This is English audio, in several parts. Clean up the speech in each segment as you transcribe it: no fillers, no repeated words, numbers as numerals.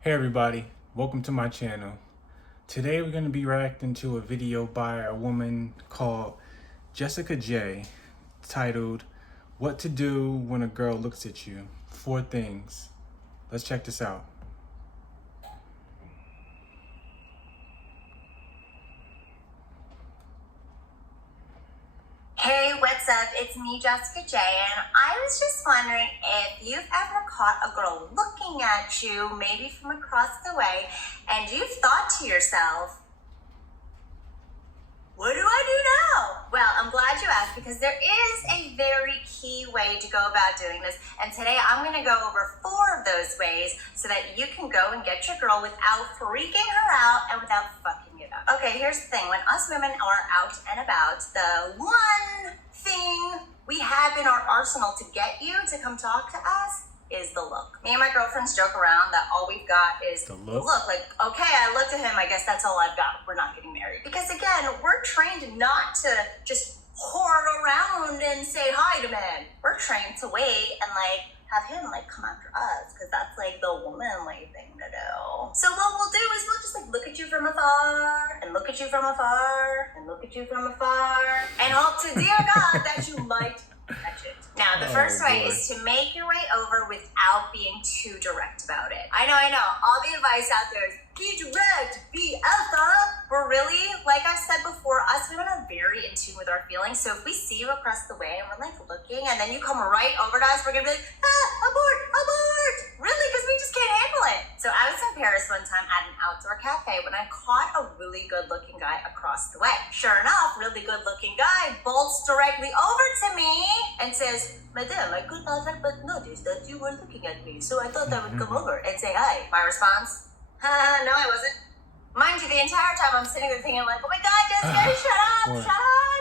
Hey everybody, welcome to my channel. Today we're going to be reacting to a video by a woman called Jessica J, titled What to Do When a Girl Looks at You, 4 Things. Let's check this out. Hey, what's up? It's me, Jessica J, and I was just wondering if you've ever caught a girl looking at you, maybe from across the way, and you've thought to yourself, what do I do now? Well, I'm glad you asked because there is a very key way to go about doing this. And today I'm going to go over 4 of those ways so that you can go and get your girl without freaking her out and without fucking it up. Okay, here's the thing. When us women are out and about, the one thing we have in our arsenal to get you to come talk to us is the look. Me and my girlfriends joke around that all we've got is The look? Like, okay, I looked at him, I guess that's all I've got. We're not getting married. Because again, we're trained not to just hoard around and say hi to men. We're trained to wait and have him come after us, because that's the womanly thing to do. So what we'll do is we'll just look at you from afar and look at you from afar and look at you from afar and hope to dear God that you might catch it. Now, the first way is to make your way over without being too direct about it. I know. All the advice out there is be direct, be alpha. But really, like I said before, us women are very in tune with our feelings. So if we see you across the way and we're looking, and then you come right over to us, we're gonna be like, abort, abort. Really, because we just can't handle it. So I was in Paris one time at an outdoor cafe when I caught a really good looking guy across the way. Sure enough, really good looking guy bolts directly over to me and says, Madame, I could not help but notice that you were looking at me, so I thought I would come over and say hi. My response? No, I wasn't. Mind you, the entire time I'm sitting there thinking oh my God, Jessica, shut up,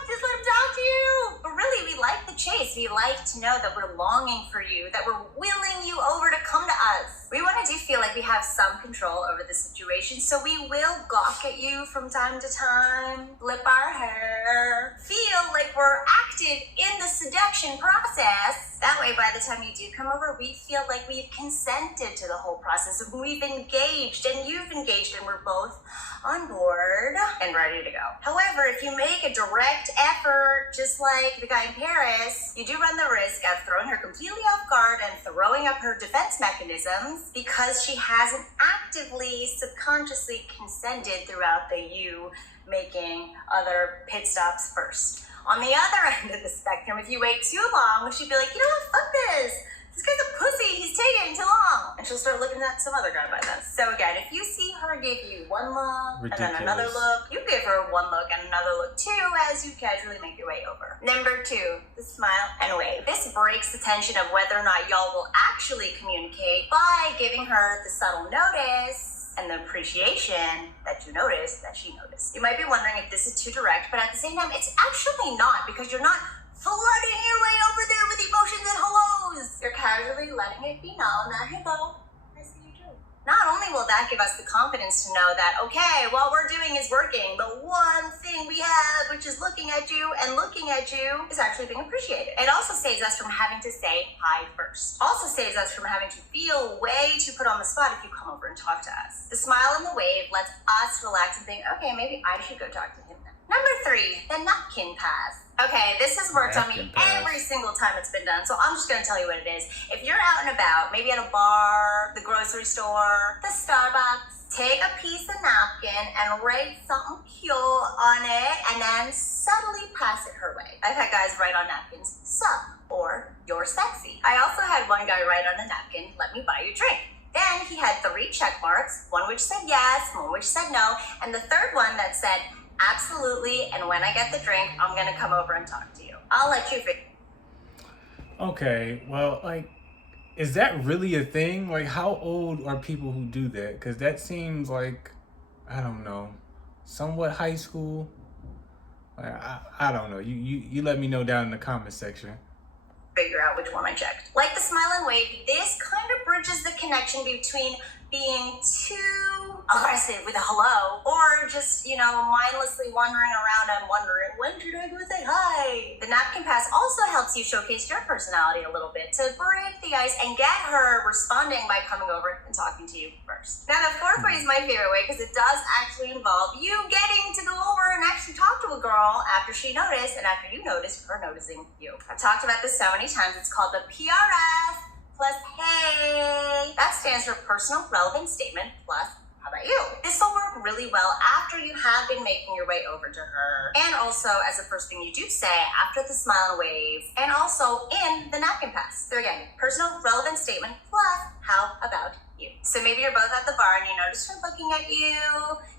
just let him talk to you. But really, we like the chase. We like to know that we're longing for you, that we're willing you over to come to us. We want to feel like we have some control over the situation, so we will gawk at you from time to time, flip our hair, feel like we're active in the seduction process. That way, by the time you do come over, we feel like we've consented to the whole process. We've engaged, and you've engaged, and we're both on board and ready to go. However, if you make a direct effort, just like the guy in Paris, you do run the risk of throwing her completely off guard and throwing up her defense mechanisms because she hasn't actively, subconsciously consented throughout the you making other pit stops first. On the other end of the spectrum, if you wait too long, she'd be like, you know what, fuck this. This guy's a pussy, he's taking too long. And she'll start looking at some other guy by then. So again, if you see her give you one look, and then another look, you give her one look and another look too as you casually make your way over. Number 2, the smile and wave. This breaks the tension of whether or not y'all will actually communicate by giving her the subtle notice and the appreciation that you noticed that she noticed. You might be wondering if this is too direct, but at the same time, it's actually not, because you're not flooding your way over there with emotions and hellos. You're casually letting it be known that, hello, I see you too. Not only will that give us the confidence to know that, okay, what we're doing is working. The one thing we have, which is looking at you and looking at you, is actually being appreciated. It also saves us from having to say hi first. Also saves us from having to feel way too put on the spot if you come over and talk to us. The smile and the wave lets us relax and think, okay, maybe I should go talk to him now. Number 3, the napkin pass. Okay, this has worked on me every single time it's been done, so I'm just gonna tell you what it is. If you're out and about, maybe at a bar, the grocery store, the Starbucks, take a piece of napkin and write something cute on it, and then subtly pass it her way. I've had guys write on napkins, sup, or you're sexy. I also had one guy write on the napkin, let me buy you a drink. Then he had 3 check marks, one which said yes, one which said no, and the third one that said, absolutely, and when I get the drink, I'm gonna come over and talk to you. I'll let you figure. Okay, well, is that really a thing? How old are people who do that? Because that seems I don't know, somewhat high school. I don't know. You let me know down in the comment section. Figure out which one I checked. Like the smile and wave, this kind of bridges the connection between being too aggressive with a hello or just, mindlessly wandering around and wondering, when should I go say hi? The The napkin pass also helps you showcase your personality a little bit to break the ice and get her responding by coming over and talking to you first. Now, the fourth way is my favorite way because it does actually involve you getting to go over and actually talk to a girl after she noticed and after you noticed her noticing you. I've talked about this so many times. It's called the PRS plus hey. That stands for personal relevant statement plus how about you? This will work really well after you have been making your way over to her, and also as the first thing you do say after the smile and wave, and also in the napkin pass. So again, personal relevant statement plus how about you. So maybe you're both at the bar and you notice her looking at you,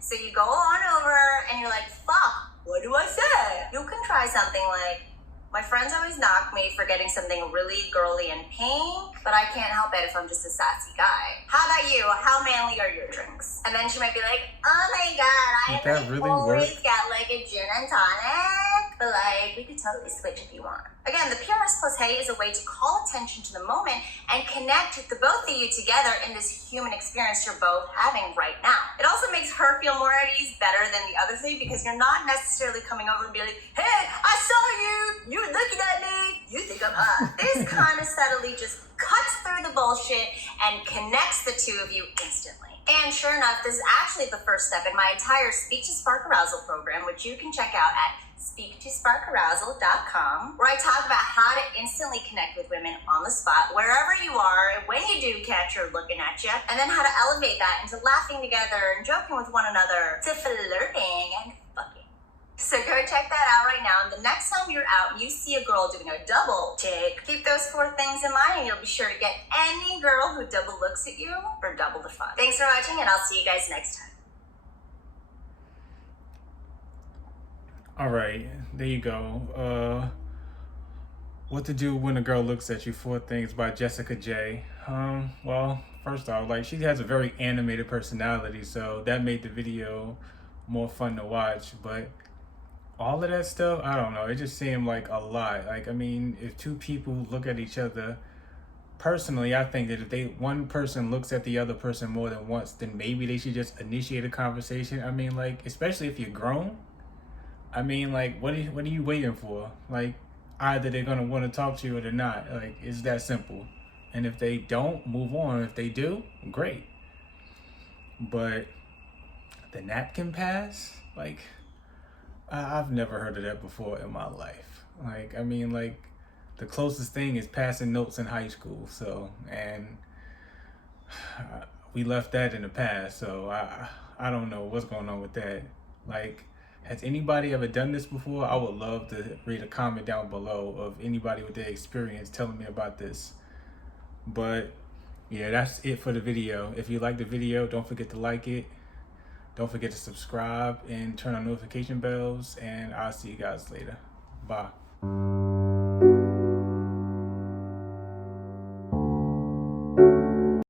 so you go on over and you're like, fuck, what do I say? You can try something like, my friends always knock me for getting something really girly and pink, but I can't help it if I'm just a sassy guy. How about you? How manly are your drinks? And then she might be like, oh my god, I always get like a gin and tonic. But like, we could totally switch if you want. Again, the PRS plus hey is a way to call attention to the moment and connect the both of you together in this human experience you're both having right now. It also makes her feel more at ease better than the other three because you're not necessarily coming over and being like, hey, I saw you, you're looking at me, you think I'm hot. This kind of subtly just cuts through the bullshit and connects the two of you instantly. And sure enough, this is actually the first step in my entire Speak to Spark Arousal program, which you can check out at speaktosparkarousal.com, where I talk about how to instantly connect with women on the spot, wherever you are, when you do catch her looking at you, and then how to elevate that into laughing together and joking with one another, to flirting and fucking. So go check that out right now, and the next time you're out and you see a girl doing a double take, keep those 4 things in mind and you'll be sure to get any girl who double looks at you for double the fun. Thanks for watching, and I'll see you guys next time. All right, there you go. What to do when a girl looks at you? 4 things by Jessica J. Well, first off, like, she has a very animated personality, so that made the video more fun to watch. But all of that stuff, I don't know, it just seemed like a lot. Like, I mean, if 2 people look at each other, personally, I think that if one person looks at the other person more than once, then maybe they should just initiate a conversation. I mean, like, especially if you're grown. I mean, like, what are you waiting for? Like, either they're gonna want to talk to you or they're not. Like, it's that simple. And if they don't, move on. If they do, great. But the napkin pass, like, I've never heard of that before in my life. Like, I mean, like, the closest thing is passing notes in high school. So, and we left that in the past. So I don't know what's going on with that. Like, has anybody ever done this before? I would love to read a comment down below of anybody with their experience telling me about this. But yeah, that's it for the video. If you like the video, don't forget to like it. Don't forget to subscribe and turn on notification bells. And I'll see you guys later. Bye.